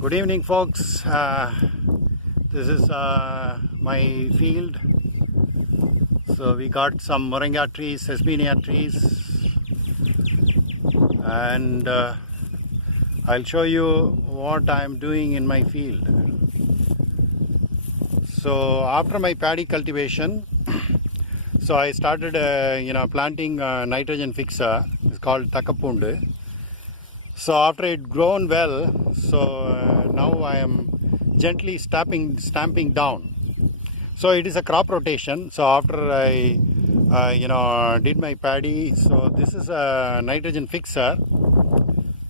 Good evening, folks. This is my field. So we got some moringa trees, sesminia trees, and I'll show you what I'm doing in my field. So after my paddy cultivation, so I started planting nitrogen fixer. It's called Thakkapundu. So after it grown well, so now I am gently stamping down. So it is a crop rotation. So after I did my paddy, so this is a nitrogen fixer.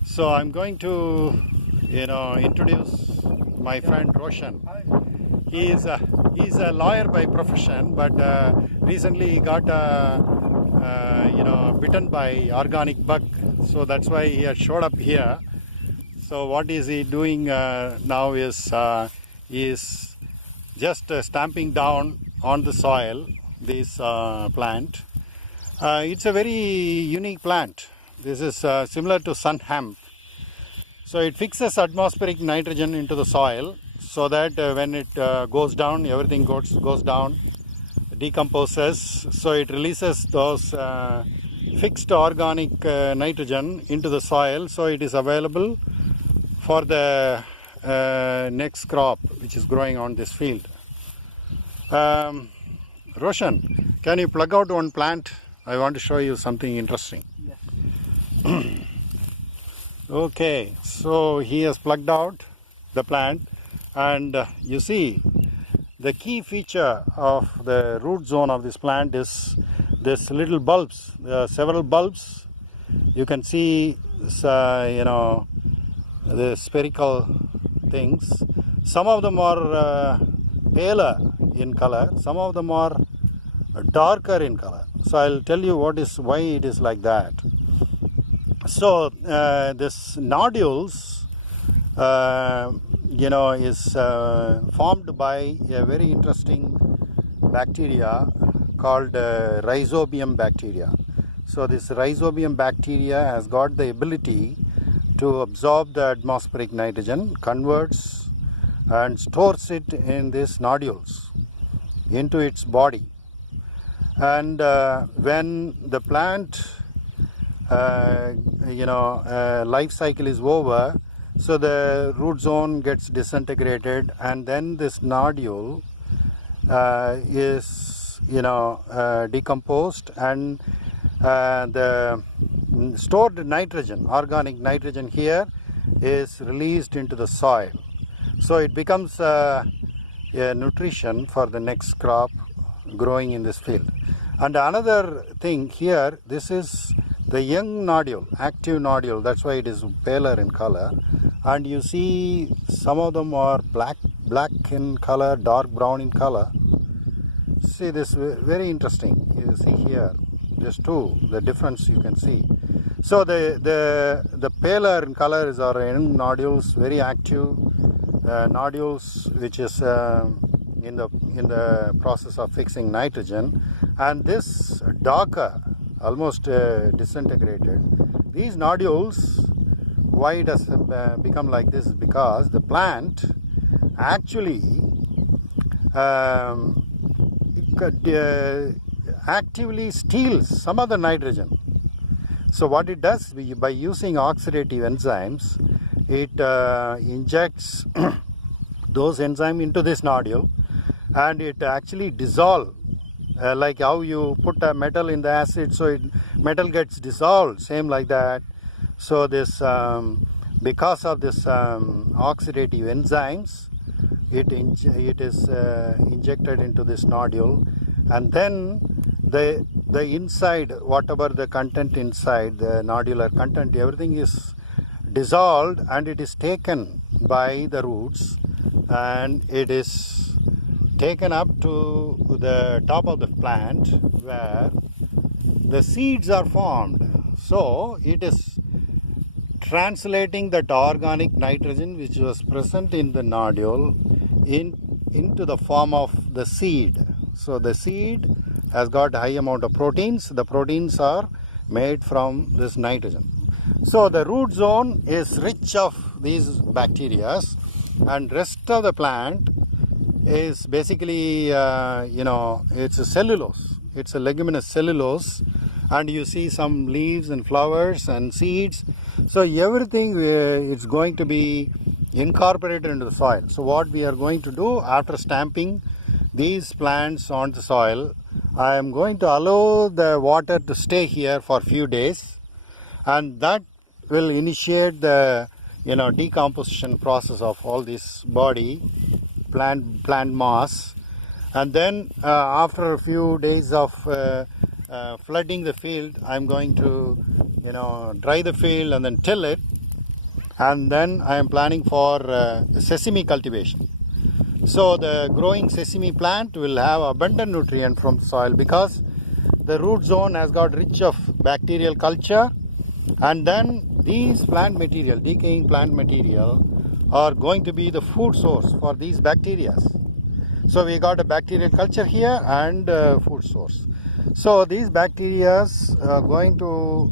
So I'm going to introduce my friend Roshan. He's a lawyer by profession, but recently he got bitten by organic bug. So that's why he has showed up here. So what is he doing now is he is just stamping down on the soil this plant. It's a very unique plant. This is similar to sun hemp. So it fixes atmospheric nitrogen into the soil so that when it goes down, everything goes down, decomposes. So it releases those fixed organic nitrogen into the soil, so it is available for the next crop which is growing on this field. Roshan, can you plug out one plant? I want to show you something interesting. Yes. Okay, so he has plugged out the plant, and you see the key feature of the root zone of this plant is this little bulbs. There are several bulbs. You can see the spherical things. Some of them are paler in color. Some of them are darker in color. So I'll tell you why it is like that. So this nodules is formed by a very interesting bacteria called Rhizobium bacteria. So this Rhizobium bacteria has got the ability to absorb the atmospheric nitrogen, converts and stores it in these nodules into its body. And when the plant life cycle is over, so the root zone gets disintegrated, and then this nodule is decomposed, and the stored nitrogen, organic nitrogen here, is released into the soil. So it becomes a nutrition for the next crop growing in this field. And another thing here, this is the young nodule, active nodule. That's why it is paler in color. And you see some of them are black in color, dark brown in color. See this, very interesting. You see here, just two, the difference you can see. So the paler in color is our young nodules, very active nodules, which is in the process of fixing nitrogen. And this darker, almost disintegrated. These nodules, why it has become like this is because the plant actually actively steals some of the nitrogen. So what it does, by using oxidative enzymes, it injects those enzymes into this nodule, and it actually dissolves, like how you put a metal in the acid, so metal gets dissolved, same like that. So this because of this oxidative enzymes, it is injected into this nodule, and then the inside, whatever the content inside, the nodular content, everything is dissolved, and it is taken by the roots, and it is taken up to the top of the plant where the seeds are formed. So it is translating that organic nitrogen which was present in the nodule into the form of the seed. So the seed has got high amount of proteins. The proteins are made from this nitrogen. So the root zone is rich of these bacteria, and rest of the plant is basically, it's a cellulose. It's a leguminous cellulose, and you see some leaves and flowers and seeds. So everything is going to be incorporated into the soil. So what we are going to do after stamping these plants on the soil, I am going to allow the water to stay here for a few days, and that will initiate the decomposition process of all this body, plant mass. And then after a few days of flooding the field, I'm going to dry the field and then till it, and then I am planning for sesame cultivation. So the growing sesame plant will have abundant nutrient from the soil, because the root zone has got rich of bacterial culture, and then these plant material, decaying plant material, are going to be the food source for these bacteria. So we got a bacterial culture here and food source. So these bacteria are going to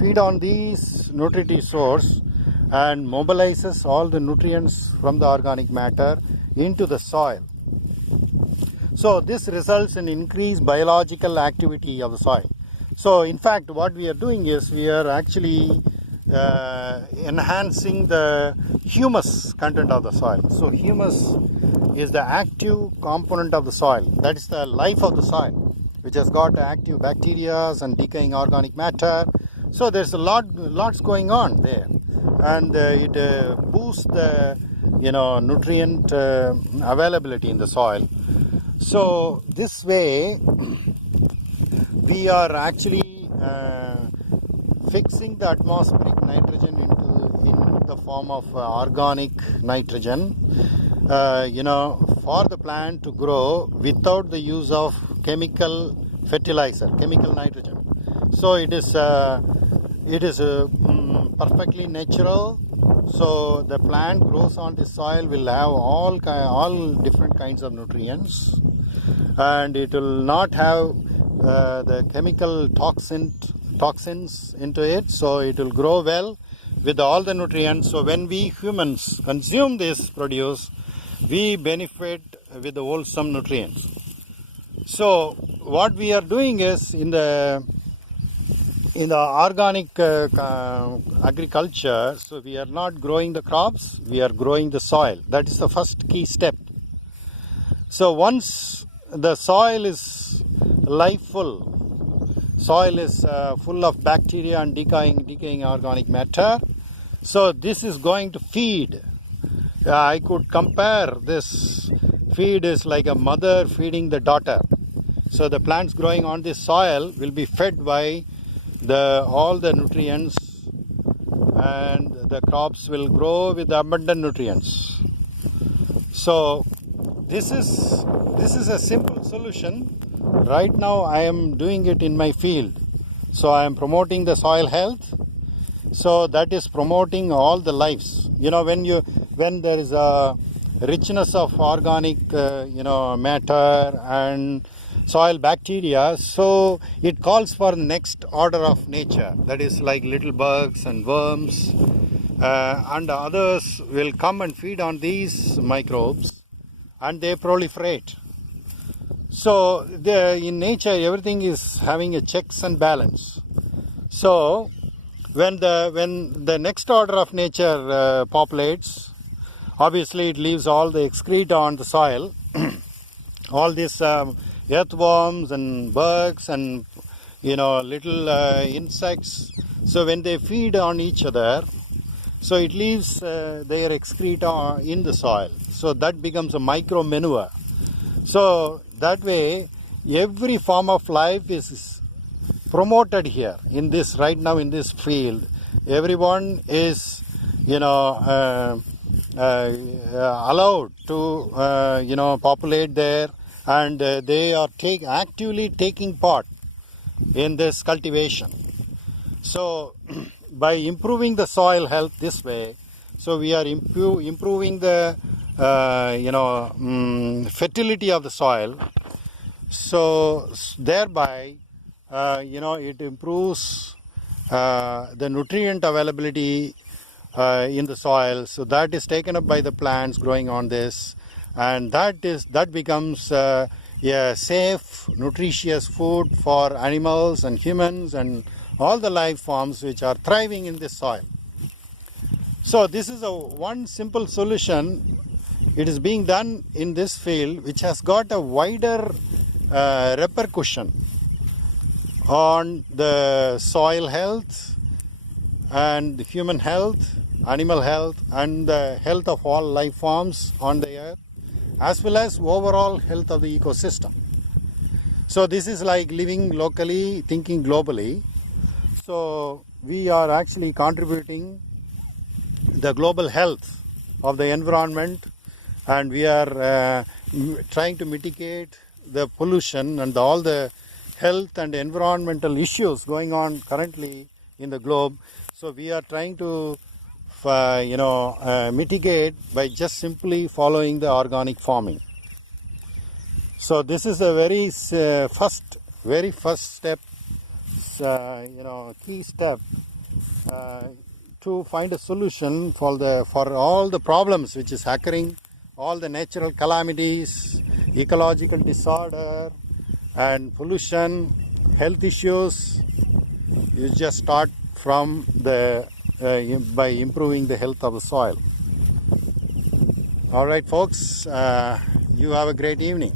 feed on these nutritive source and mobilizes all the nutrients from the organic matter into the soil. So this results in increased biological activity of the soil. So in fact, what we are doing is we are actually enhancing the humus content of the soil. So humus is the active component of the soil. That is the life of the soil, which has got active bacteria and decaying organic matter. So there's lots going on there, and it boosts the nutrient availability in the soil. So this way we are actually fixing the atmospheric nitrogen in the form of organic nitrogen, for the plant to grow without the use of chemical fertilizer, chemical nitrogen. So it is perfectly natural. So the plant grows on the soil will have all different kinds of nutrients, and it will not have the chemical toxins into it. So it will grow well with all the nutrients. So when we humans consume this produce, we benefit with the wholesome nutrients. So what we are doing is in the organic agriculture, so we are not growing the crops, we are growing the soil. That is the first key step. So once the soil is lifeful, soil is full of bacteria and decaying organic matter, so this is going to feed. I could compare this feed is like a mother feeding the daughter. So the plants growing on this soil will be fed by all the nutrients, and the crops will grow with abundant nutrients. So this is a simple solution. Right now I am doing it in my field. So I am promoting the soil health. So that is promoting all the lives. When there is a richness of organic matter and soil bacteria, so it calls for the next order of nature, that is like little bugs and worms, and others will come and feed on these microbes, and they proliferate. So in nature everything is having a checks and balance. So when the next order of nature populates, obviously it leaves all the excreta on the soil, all these earthworms and bugs and little insects. So when they feed on each other, so it leaves their excreta in the soil. So that becomes a micro manure. So that way every form of life is promoted here in this right now in this field. Everyone is allowed to populate there, and they are actively taking part in this cultivation. So by improving the soil health this way, so we are improving the fertility of the soil. So thereby it improves the nutrient availability in the soil. So that is taken up by the plants growing on this, and that becomes a safe, nutritious food for animals and humans and all the life forms which are thriving in this soil. So this is one simple solution. It is being done in this field, which has got a wider repercussion on the soil health and the human health, animal health, and the health of all life forms on the earth, as well as overall health of the ecosystem. So this is like living locally, thinking globally. So we are actually contributing the global health of the environment, and we are trying to mitigate the pollution and all the health and environmental issues going on currently in the globe. So we are trying to mitigate by just simply following the organic farming. So this is the very first step, key step to find a solution for all the problems which is occurring, all the natural calamities, ecological disorder, and pollution, health issues. You just start from by improving the health of the soil. All right, folks, you have a great evening.